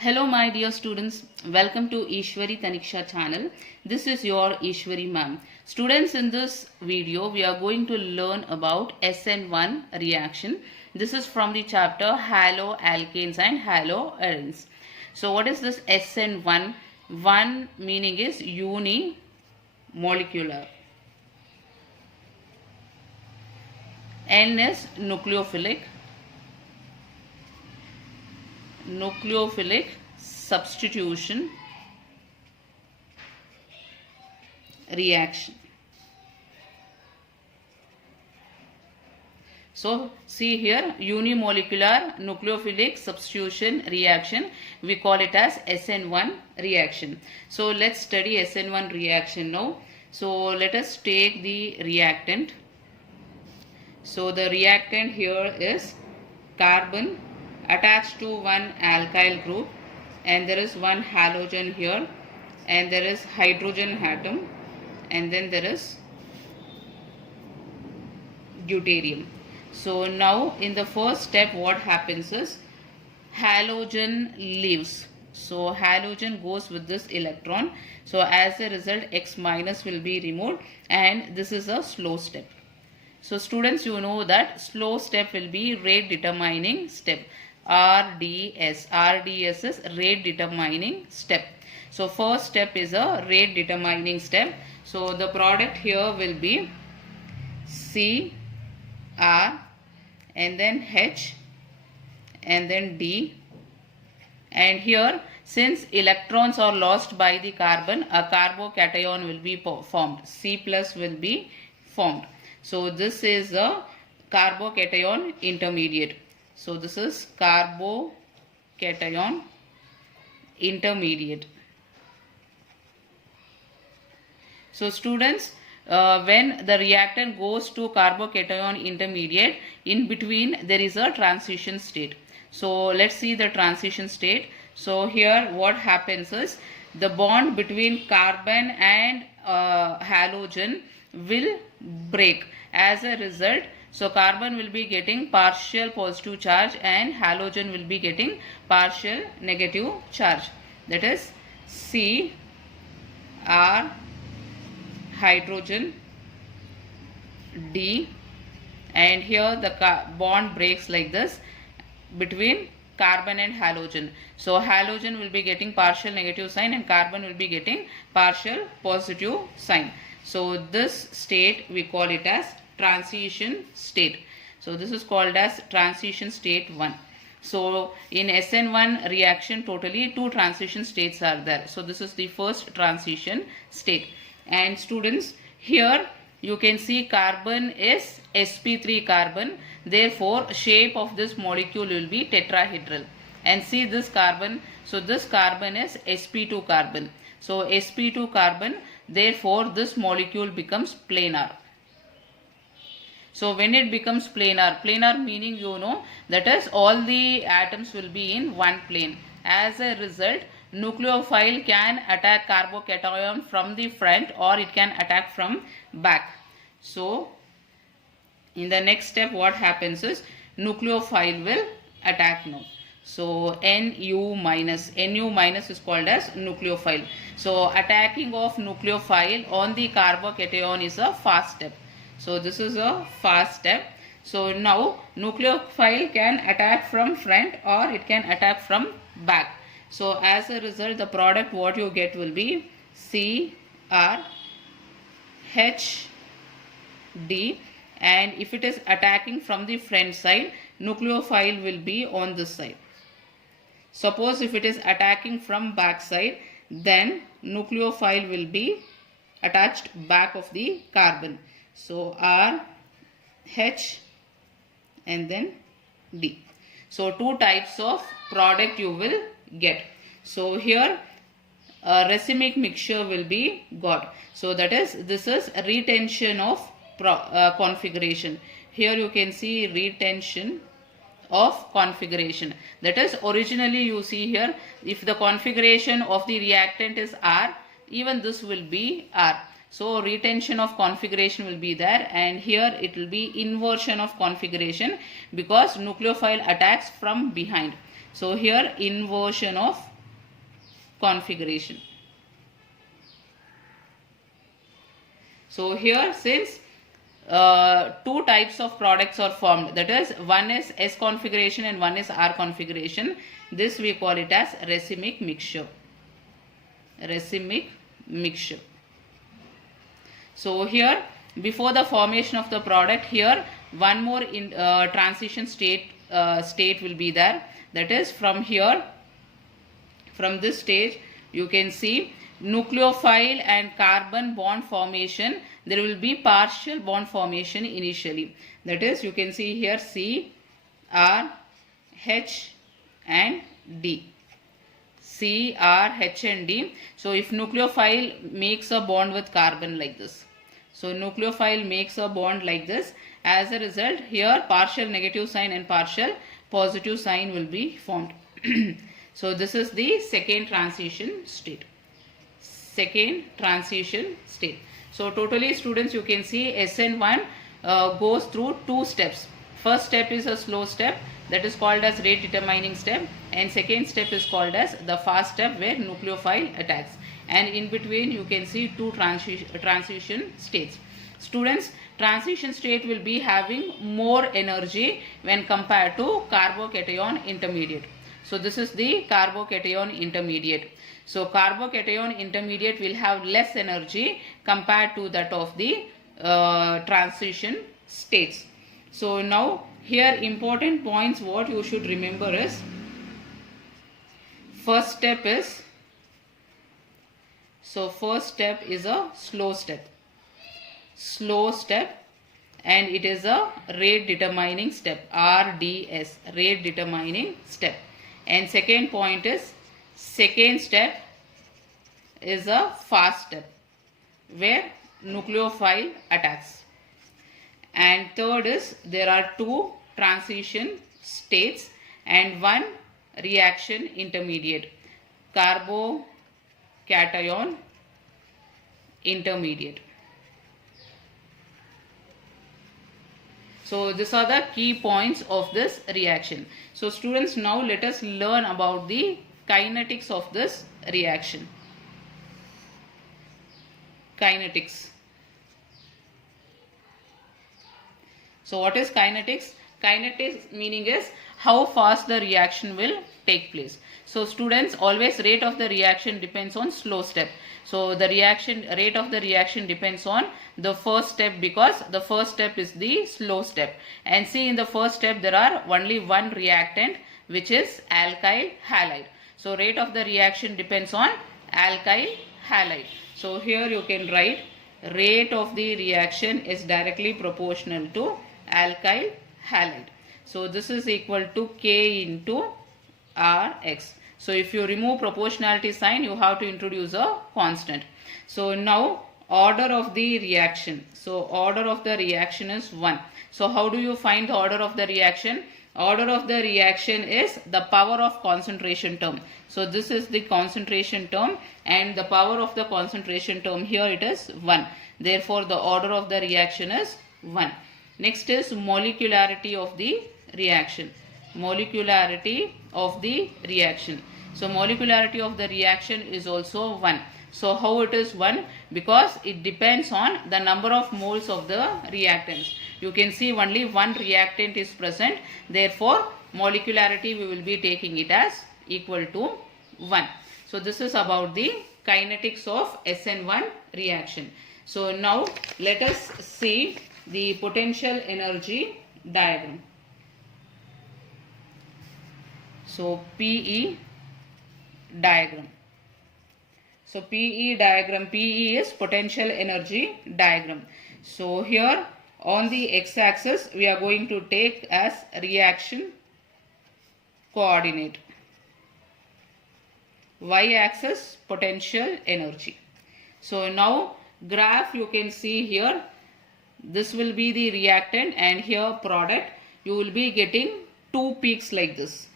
Hello my dear students, welcome to Eshwari Taniksha channel. This is your Eshwari ma'am. Students, in this video we are going to learn about SN1 reaction. This is from the chapter Haloalkanes and Haloarenes. So what is this SN1? One meaning is unimolecular. N is nucleophilic substitution reaction. So see here, unimolecular nucleophilic substitution reaction, we call it as SN1 reaction. So let's study SN1 reaction now. So let us take the reactant. So the reactant here is carbon attached to one alkyl group, and there is one halogen here, and there is hydrogen atom, and then there is deuterium. So now in the first step what happens is halogen leaves. So halogen goes with this electron. So as a result X minus will be removed, and this is a slow step. So students, you know that slow step will be rate determining step. RDS is rate determining step. So first step is a rate determining step. So the product here will be C, R, and then H, and then D. And here, since electrons are lost by the carbon, a carbocation will be formed. C plus will be formed. So this is a carbocation intermediate. So this is carbocation intermediate. So students, when the reactant goes to carbocation intermediate, in between there is a transition state. So let's see the transition state. So here what happens is the bond between carbon and halogen will break. As a result, so carbon will be getting partial positive charge and halogen will be getting partial negative charge. That is C, R, hydrogen, D, and here the bond breaks like this between carbon and halogen. So halogen will be getting partial negative sign and carbon will be getting partial positive sign. So this state we call it as transition state. So this is called as transition state 1. So in SN1 reaction totally 2 transition states are there. So this is the first transition state. And students, here you can see carbon is sp3 carbon. Therefore shape of this molecule will be tetrahedral. And see this carbon. So this carbon is sp2 carbon. So sp2 carbon, therefore this molecule becomes planar. So when it becomes planar meaning you know that is all the atoms will be in one plane. As a result, nucleophile can attack carbocation from the front or it can attack from back. So in the next step what happens is nucleophile will attack now. So Nu minus is called as nucleophile. So attacking of nucleophile on the carbocation is a fast step. So this is a fast step. So now nucleophile can attack from front or it can attack from back. So as a result the product what you get will be C, R, H, D, and if it is attacking from the front side, nucleophile will be on this side. Suppose if it is attacking from back side, then nucleophile will be attached back of the carbon. So R, H, and then D. So 2 types of product you will get. So here racemic mixture will be got. So that is, this is retention of configuration. Here you can see retention of configuration. That is, originally you see here, if the configuration of the reactant is R, even this will be R. So retention of configuration will be there, and here it will be inversion of configuration because nucleophile attacks from behind. So here inversion of configuration. So here since two types of products are formed, that is one is S configuration and one is R configuration, this we call it as racemic mixture. Racemic mixture. So here before the formation of the product, here one more transition state will be there, that is from here, from this stage you can see nucleophile and carbon bond formation. There will be partial bond formation initially, that is you can see here C, R, H and D. C, R, H and D. So if nucleophile makes a bond with carbon like this, so nucleophile makes a bond like this, as a result here partial negative sign and partial positive sign will be formed. So this is the second transition state. Second transition state. So totally students, you can see SN1 goes through two steps. First step is a slow step, that is called as rate determining step, and second step is called as the fast step where nucleophile attacks, and in between you can see two transition states. Students, transition state will be having more energy when compared to carbocation intermediate. So this is the carbocation intermediate. So carbocation intermediate will have less energy compared to that of the transition states. So now here important points what you should remember is, first step is, so first step is a slow step. Slow step, and it is a rate determining step, RDS, rate determining step. And second point is, second step is a fast step where nucleophile attacks. And third is, there are two transition states and one reaction intermediate, carbocation intermediate. So these are the key points of this reaction. So students, now let us learn about the kinetics of this reaction. Kinetics. So what is kinetics? Kinetics meaning is how fast the reaction will take place. So students, always rate of the reaction depends on slow step. So the rate of the reaction depends on the first step, because the first step is the slow step. And see, in the first step there are only one reactant, which is alkyl halide. So rate of the reaction depends on alkyl halide. So here you can write rate of the reaction is directly proportional to alkyl halide. So this is equal to K into Rx. So if you remove proportionality sign, you have to introduce a constant. So now order of the reaction. So order of the reaction is 1. So how do you find the order of the reaction? Order of the reaction is the power of concentration term. So this is the concentration term, and the power of the concentration term here it is 1. Therefore the order of the reaction is 1. Next is molecularity of the reaction. Molecularity of the reaction. So molecularity of the reaction is also 1. So how it is 1? Because it depends on the number of moles of the reactants. You can see only one reactant is present. Therefore molecularity we will be taking it as equal to 1. So this is about the kinetics of SN1 reaction. So now let us see the potential energy diagram. So PE diagram. So PE diagram, PE is potential energy diagram. So here on the x-axis we are going to take as reaction coordinate. Y-axis potential energy. So now graph you can see here, this will be the reactant and here product. You will be getting two peaks like this.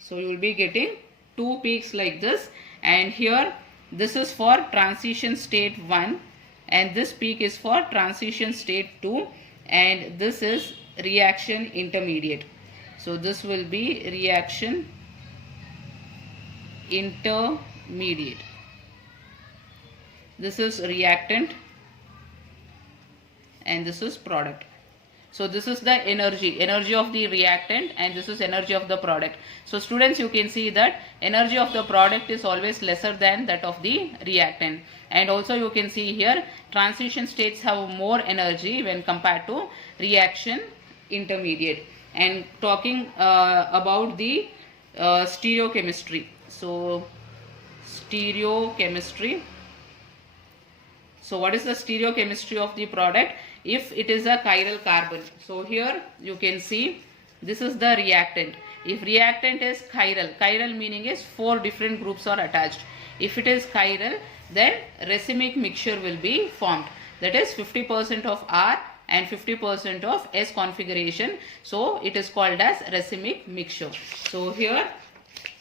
So you will be getting two peaks like this, and here this is for transition state 1 and this peak is for transition state 2, and this is reaction intermediate. So this will be reaction intermediate. This is reactant and this is product. So this is the energy of the reactant, and this is energy of the product. So students, you can see that energy of the product is always lesser than that of the reactant. And also you can see here transition states have more energy when compared to reaction intermediate. And talking about the stereochemistry. So stereochemistry. So what is the stereochemistry of the product? If it is a chiral carbon, so here you can see this is the reactant. If reactant is chiral meaning is 4 different groups are attached. If it is chiral, then racemic mixture will be formed. That is 50% of R and 50% of S configuration. So it is called as racemic mixture. So here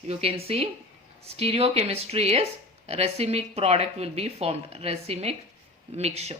you can see stereochemistry is racemic product will be formed, racemic mixture.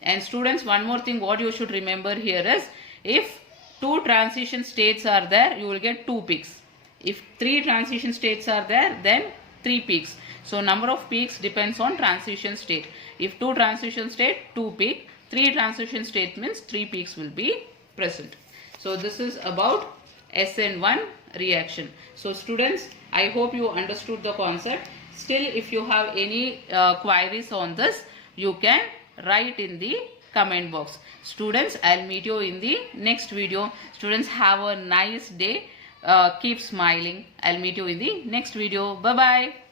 And students, one more thing what you should remember here is, if 2 transition states are there, you will get 2 peaks. If 3 transition states are there, then 3 peaks. So number of peaks depends on transition state. If 2 transition state, 2 peak, 3 transition state means 3 peaks will be present. So this is about SN1 reaction. So students, I hope you understood the concept. Still, if you have any queries on this, you can write in the comment box. Students, I'll meet you in the next video. Students, have a nice day. Keep smiling. I'll meet you in the next video. Bye bye.